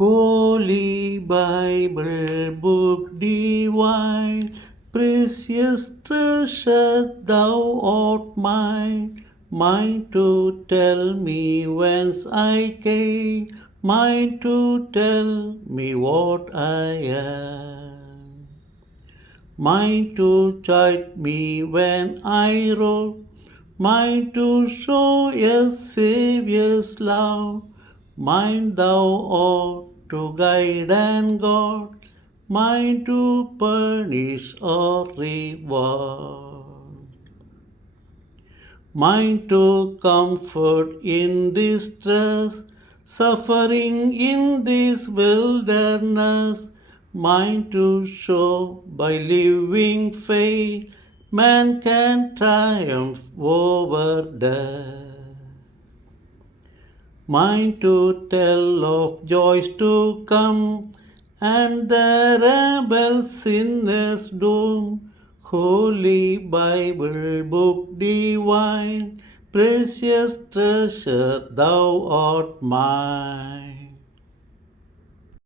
Holy Bible, book divine, precious treasure, thou art mine. Mine to tell me whence I came, mine to tell me what I am. Mine to chide me when I roll, mine to show a Saviour's love. Mine thou art to guide and guard, mine to punish or reward. Mine to comfort in distress, suffering in this wilderness, mine to show by living faith man can triumph over death. Mine to tell of joys to come and the rebel sinner's doom. Holy Bible, book divine, precious treasure, thou art mine.